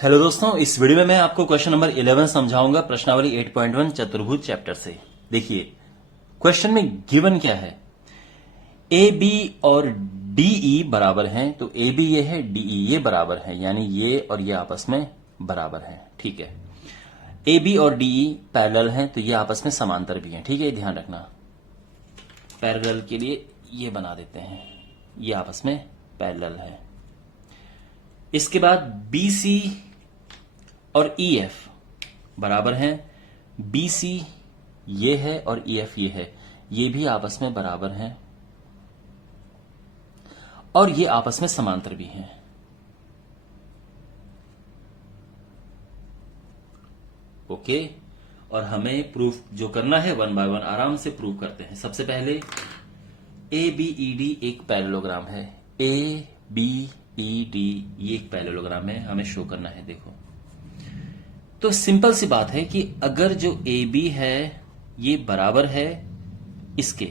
Hello दोस्तों, इस video में मैं आपको क्वेश्चन नंबर 11 समझाऊंगा प्रश्नावली 8.1 चतुर्भुज चैप्टर से। देखिए क्वेश्चन में गिवन क्या है। ए बी और डीई बराबर हैं, तो ए बी ये है, डीई ये बराबर है, यानी ये और ये आपस में बराबर हैं। ठीक है, ए बी और डीई पैरेलल हैं, तो ये आपस में समांतर भी हैं। ठीक है, ध्यान रखना, पैरेलल के लिए ये बना देते हैं, ये आपस में पैरेलल है। इसके बाद बी सी और ई एफ बराबर हैं। बी सी ये है और ई एफ ये है, ये भी आपस में बराबर हैं और ये आपस में समांतर भी हैं। ओके, और हमें प्रूफ जो करना है 1 बाय 1 आराम से प्रूफ करते हैं। सबसे पहले ए बी ई डी एक पैरेललोग्राम है। ए बी ई डी ये एक पैरेललोग्राम है, हमें शो करना है। देखो तो सिंपल सी बात है कि अगर जो ए बी है ये बराबर है इसके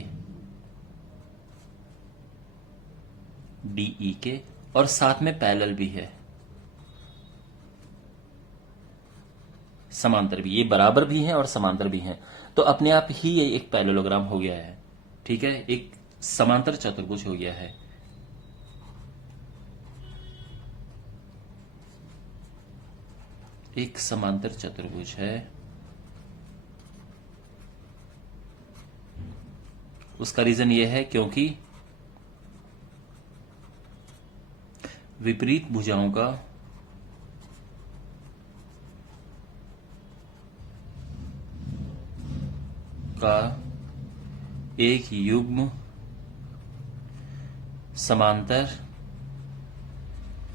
डीई के और साथ में पैरेलल भी है, समांतर भी, ये बराबर भी हैं और समांतर भी हैं, तो अपने आप ही ये एक पैरेललोग्राम हो गया है। ठीक है, एक समांतर चतुर्भुज हो गया है। एक समांतर चतुर्भुज है। उसका रीजन यह है क्योंकि विपरीत भुजाओं का एक युग्म समांतर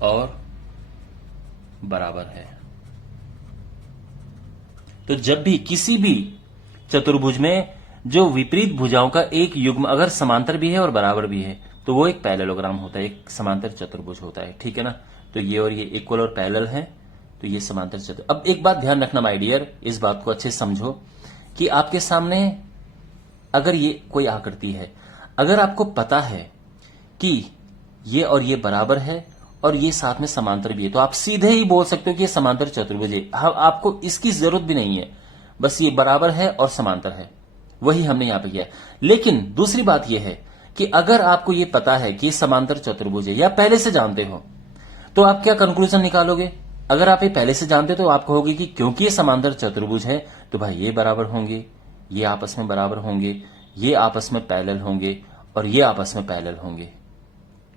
और बराबर है। तो जब भी किसी भी चतुर्भुज में जो विपरीत भुजाओं का एक युग्म अगर समांतर भी है और बराबर भी है तो वो एक पैरेललोग्राम होता है, एक समांतर चतुर्भुज होता है। ठीक है ना, तो ये और ये इक्वल और पैरेलल है, तो ये समांतर चतुर्भुज। अब एक बात ध्यान रखना माय डियर, इस बात को अच्छे से समझो कि आपके सामने अगर ये कोई आकृति है, अगर आपको पता है कि ये और ये बराबर है और ये साथ में समांतर भी है, तो आप सीधे ही बोल सकते हो कि ये समांतर चतुर्भुज है। आपको इसकी जरूरत भी नहीं है, बस ये बराबर है और समांतर है, वही हमने यहां पे किया। लेकिन दूसरी बात यह है कि अगर आपको ये पता है कि ये समांतर चतुर्भुज है या पहले से जानते हो, तो आप क्या कंक्लूजन निकालोगे? अगर आप ये पहले से जानते हो तो आप कहोगे कि क्योंकि ये समांतर चतुर्भुज है तो भाई ये बराबर होंगे, ये आपस में बराबर होंगे, ये आपस में पैरेलल होंगे और ये आपस में पैरेलल होंगे।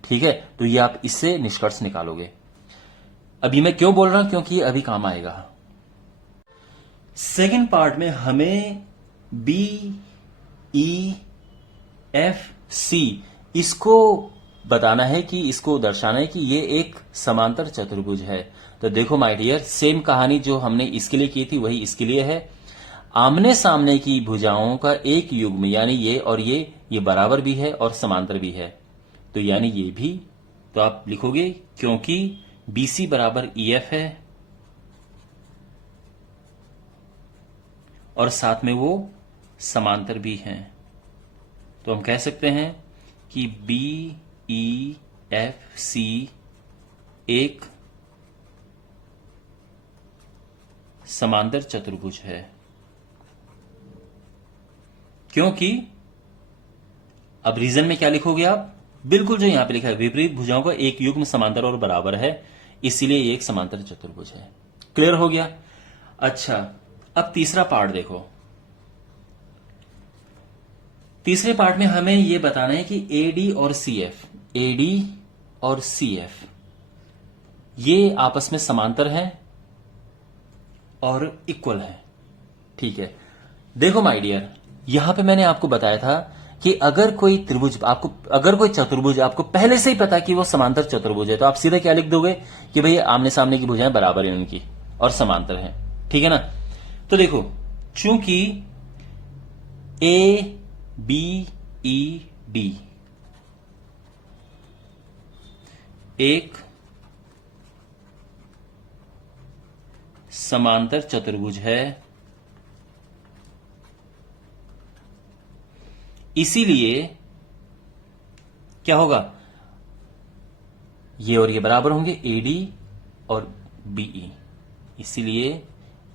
ठीक है, तो ये आप इससे निष्कर्ष निकालोगे। अभी मैं क्यों बोल रहा हूं, क्योंकि ये अभी काम आएगा। सेकंड पार्ट में हमें बी ई एफ सी इसको बताना है, कि इसको दर्शाना है कि ये एक समांतर चतुर्भुज है। तो देखो माय डियर, सेम कहानी जो हमने इसके लिए की थी वही इसके लिए है। आमने सामने की भुजाओं का एक युग्म, यानी ये और ये बराबर भी है और समांतर भी है, तो यानी ये भी, तो आप लिखोगे क्योंकि BC बराबर EF है और साथ में वो समांतर भी हैं, तो हम कह सकते हैं कि BEFC एक समांतर चतुर्भुज है। क्योंकि अब रीजन में क्या लिखोगे आप? बिल्कुल जो यहां पे लिखा है, विपरीत भुजाओं का एक युग्म समांतर और बराबर है, इसीलिए ये एक समांतर चतुर्भुज है। क्लियर हो गया? अच्छा, अब तीसरा पार्ट देखो। तीसरे पार्ट में हमें यह बताना है कि AD और CF ये आपस में समांतर हैं और इक्वल हैं। ठीक है, देखो माय डियर, यहां पे मैंने आपको बताया था कि अगर कोई त्रिभुज आपको, अगर कोई चतुर्भुज आपको पहले से ही पता कि वो समांतर चतुर्भुज है, तो आप सीधे क्या लिख दोगे कि भाई आमने सामने की भुजाएं बराबर हैं उनकी और समांतर हैं। ठीक है ना, तो देखो चूंकि ए बी ई डी एक समांतर चतुर्भुज है, इसीलिए क्या होगा, ये और ये बराबर होंगे, AD और BE। इसीलिए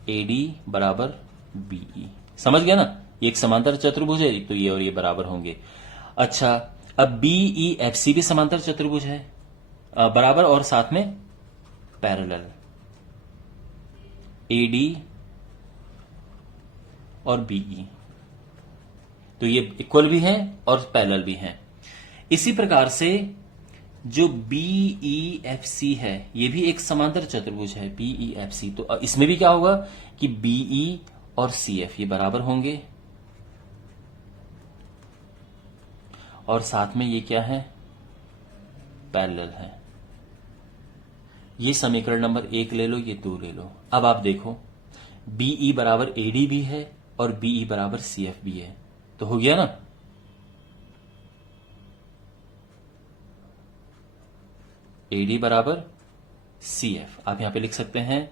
AD बराबर BE। समझ गया ना, ये एक समांतर चतुर्भुज है तो ये और ये बराबर होंगे। अच्छा, अब BEFC भी समांतर चतुर्भुज है, बराबर और साथ में पैरेलल। AD और BE तो ये इक्वल भी हैं और पैरेलल भी हैं। इसी प्रकार से जो BEFC है ये भी एक समांतर चतुर्भुज है, BEFC। तो इसमें भी क्या होगा कि BE और CF ये बराबर होंगे और साथ में ये क्या है, पैरेलल है। ये समीकरण नंबर 1 ले लो, ये 2 ले लो। अब आप देखो BE बराबर AD भी है और BE बराबर CF भी है, तो हो गया ना। AD बराबर CF आप यहां पे लिख सकते हैं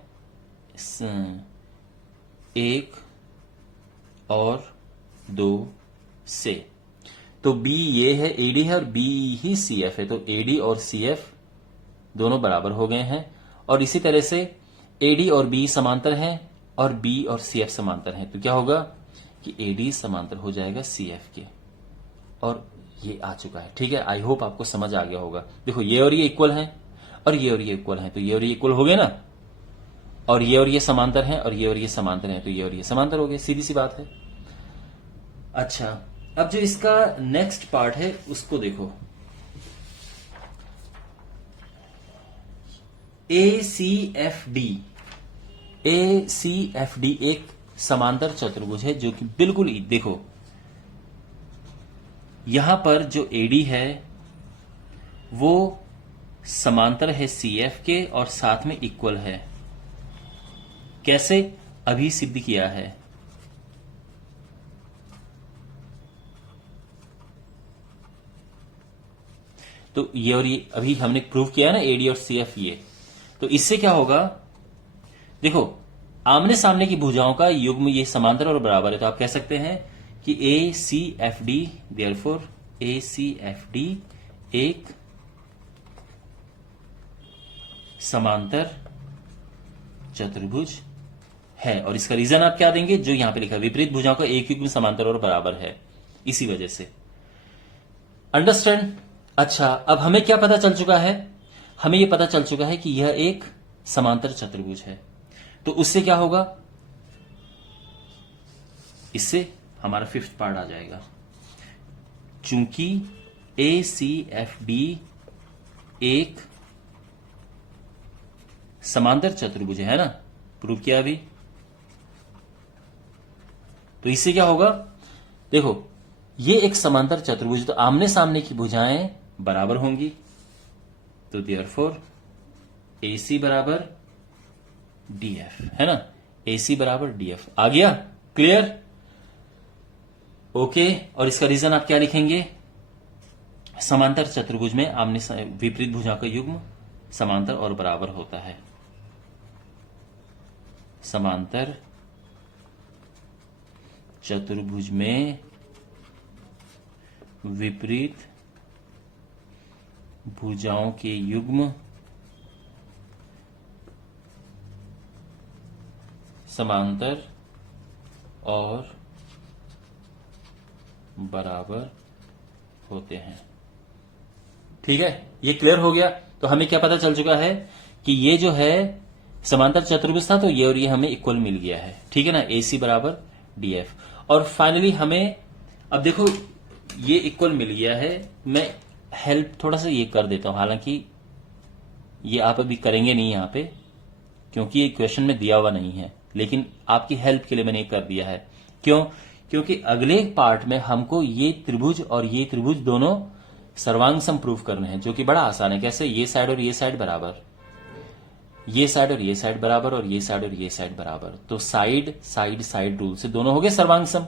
1 और 2 से। तो B ये है, AD है और B ही CF है, तो AD और CF दोनों बराबर हो गए हैं। और इसी तरह से AD और B समांतर हैं और B और CF समांतर हैं, तो क्या होगा कि AD समांतर हो जाएगा CF के, और ये आ चुका है। ठीक है, आई होप आपको समझ आ गया होगा। देखो ये और ये इक्वल हैं और ये और ये इक्वल हैं, तो ये और ये इक्वल हो गए ना, और ये समांतर हैं और ये समांतर हैं, तो ये और ये समांतर हो गए, सीधी सी बात है। अच्छा, अब जो इसका नेक्स्ट पार्ट है उसको देखो। ACFD एक समांतर चतुर्भुज है जो कि बिल्कुल ही, देखो यहां पर जो AD है वो समांतर है CF के और साथ में इक्वल है। कैसे, अभी सिद्ध किया है। तो ये और ये अभी हमने प्रूव किया है ना, AD और CF ये। तो इससे क्या होगा, देखो आमने सामने की भुजाओं का युग्म ये समांतर और बराबर है, तो आप कह सकते हैं कि ACFD देयरफॉर ACFD एक समांतर चतुर्भुज है। और इसका रीजन आप क्या देंगे, जो यहां पे लिखा है, विपरीत भुजाओं का एक युग्म समांतर और बराबर है, इसी वजह से। अंडरस्टैंड। अच्छा, अब हमें क्या पता चल चुका है, हमें यह पता चल चुका है कि यह एक समांतर चतुर्भुज है। तो उससे क्या होगा, इससे हमारा 5th पार्ट आ जाएगा। चूंकि ACFD एक समांतर चतुर्भुज है ना, प्रूव किया अभी। तो इससे क्या होगा, देखो ये एक समांतर चतुर्भुज, तो आमने सामने की भुजाएं बराबर होंगी, तो देयरफॉर AC बराबर DF है ना, AC बराबर DF आ गया, क्लियर, ओके। और इसका रीजन आप क्या लिखेंगे, समांतर चतुर्भुज में आमने विपरीत भुजाओं का युग्म समांतर और बराबर होता है। समांतर चतुर्भुज में विपरीत भुजाओं के युग्म समांतर और बराबर होते हैं। ठीक है, ये क्लियर हो गया। तो हमें क्या पता चल चुका है कि ये जो है समांतर चतुर्भुज था, तो ये और ये हमें इक्वल मिल गया है। ठीक है ना, AC बराबर DF। और फाइनली हमें, अब देखो ये इक्वल मिल गया है, मैं हेल्प थोड़ा सा ये कर देता हूं, हालांकि ये आप अभी करेंगे नहीं यहां पे क्योंकि ये क्वेश्चन में दिया हुआ नहीं है, लेकिन आपकी हेल्प के लिए मैंने कर दिया है। क्यों, क्योंकि अगले पार्ट में हमको ये त्रिभुज और ये त्रिभुज दोनों सर्वांग सम प्रूफ करने हैं, जो कि बड़ा आसान है। कैसे, ये साइड और ये साइड बराबर, ये साइड और ये साइड बराबर, और ये साइड और ये साइड बराबर, तो साइड साइड साइड रूल से दोनों हो गए सर्वांग सम।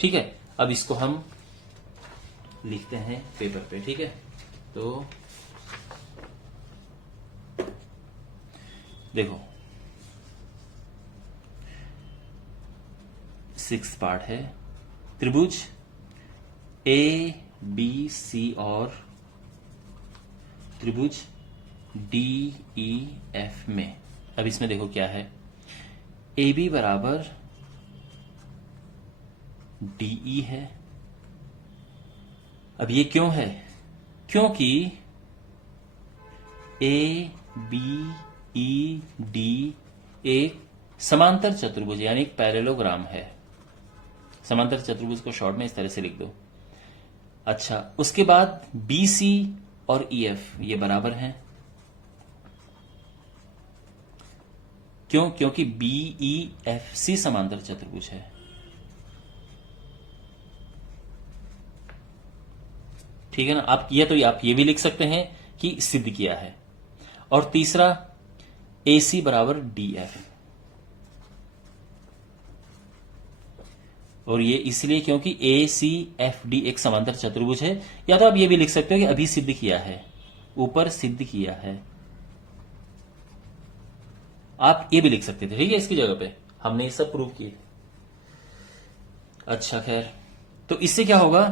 ठीक है, अब इसको हम लिखते हैं पेपर पे। ठीक है, तो देखो 6th पार्ट है, त्रिभुज ABC और त्रिभुज DEF में अब इसमें देखो क्या है, ए बी बराबर डीई है। अब ये क्यों है? क्योंकि ए बी ई डी एक समांतर चतुर्भुज यानी एक पैरेललोग्राम है। समांतर चतुर्भुज को शॉर्ट में इस तरह से लिख दो। अच्छा, उसके बाद बी सी और ई एफ ये बराबर हैं। क्यों? क्योंकि बी ई एफ सी समांतर चतुर्भुज है। ठीक है ना? आप ये भी लिख सकते हैं कि सिद्ध किया है। और तीसरा ए सी बराबर डी एफ, और ये इसलिए क्योंकि ए सी एफ डी एक समांतर चतुर्भुज है। या तो आप ये भी लिख सकते हो कि अभी सिद्ध किया है, ऊपर सिद्ध किया है। आप ये भी लिख सकते थे, ठीक है, इसकी जगह पे हमने ये सब प्रूव किए। अच्छा खैर, तो इससे क्या होगा,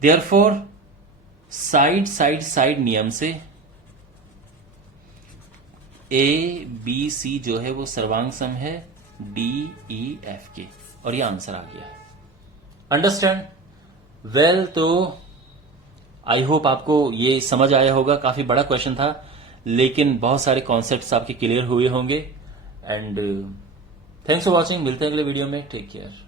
देयरफॉर साइड साइड साइड नियम से ए बी सी जो है वो सर्वांग सम है डी ई एफ के, और ये आंसर आ गया है। अंडरस्टैंड? वेल, तो आई होप आपको ये समझ आया होगा। काफी बड़ा क्वेश्चन था, लेकिन बहुत सारे कॉन्सेप्ट्स आपके क्लियर हुए होंगे। And thanks for watching. मिलते हैं अगले वीडियो में। Take care.